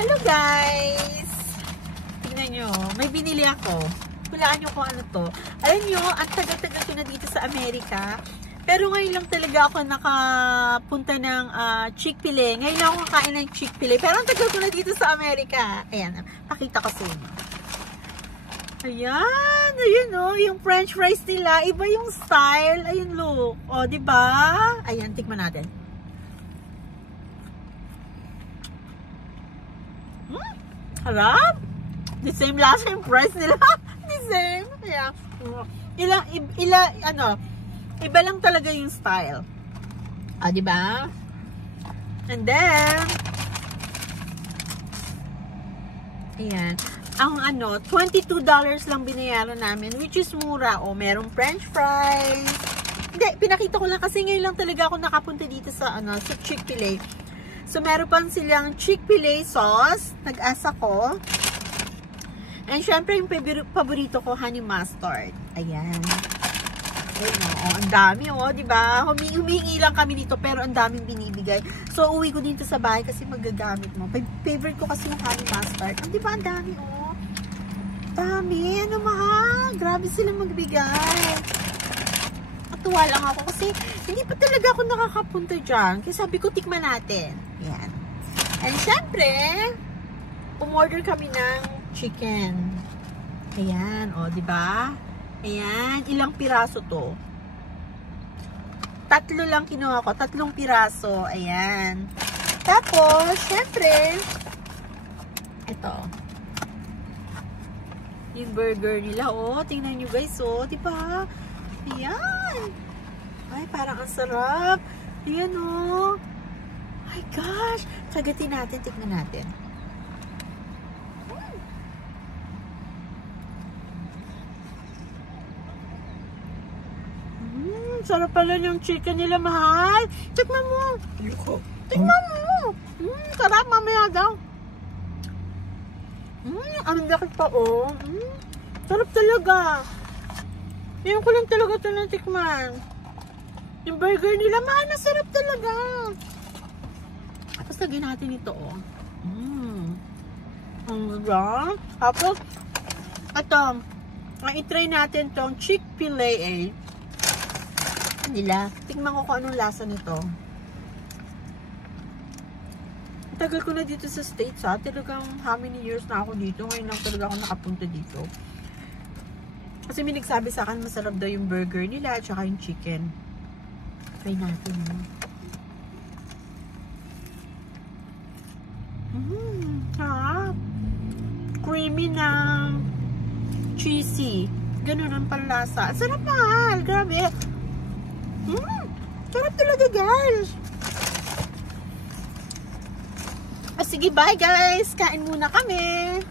Hello guys! Tingnan nyo, may binili ako. Hulaan nyo kung ano to. Alam nyo, ang tagal-tagal ko na dito sa Amerika. Pero ngayon lang talaga ako nakapunta ng Chick-fil-A. Ngayon lang ako kakain ng Chick-fil-A. Pero ang tagal ko na dito sa Amerika. Ayan, pakita ko sa inyo. Ayan, ayun o, yung french fries nila. Iba yung style. Ayun, look. O, diba? Ayan, tikman natin. Harap. The same lasa yung price nila. The same. Yeah. Iba lang talaga yung style. Ah, di ba? And then, ayan. Ang $22 lang binayaran namin, which is mura. O, merong french fries. Hindi, pinakita ko lang kasi ngayon lang talaga ako nakapunta dito sa, sa Chick-fil-A. So, meron pa silang Chick-fil-A sauce. Nag-asa ko. And, syempre, yung paborito ko, honey mustard. Ayan. Ayan, ang dami, diba? Humingi lang kami dito, pero ang daming binibigay. So, uwi ko dito sa bahay kasi magagamit mo. Favorite ko kasi yung honey mustard. Diba, ang dami, Dami, mahal. Grabe silang magbigay. Tuwa lang ako kasi hindi pa talaga ako nakakapunta dyan. Kaya sabi ko, tikman natin. Yan. And syempre, umorder kami ng chicken. Ayan, diba? Ayan, ilang piraso to? 3 lang kinuha ko. 3 piraso. Ayan. Tapos, syempre, ito. Yung burger nila, tingnan nyo guys, diba? Ayan. Ay, parang ang sarap. Ayan, My gosh. Kagatin natin. Tignan natin. Sarap pala yung chicken nila, mahal. Tikman mo. Tingnan mo. Sarap, mamaya daw. Ang lakit pa, Sarap talaga. Ngayon ko lang talaga ito natikman. Yung burger nila, mahal na sarap talaga. Tapos lagyan natin ito, Ang sarap. Tapos, ito, i-try natin itong Chick-fil-A nila. Tingnan ko kung anong lasa nito. Tagal ko na dito sa States, Talagang how many years na ako dito. Ngayon lang talaga ako nakapunta dito. Kasi may nagsabi sa akin, masarap daw yung burger nila at saka yung chicken. Try natin. Sarap. Creamy na cheesy. Ganun ang panlasa. Sarap, mahal. Grabe. Sarap talaga, guys. Sige, bye guys. Kain muna kami.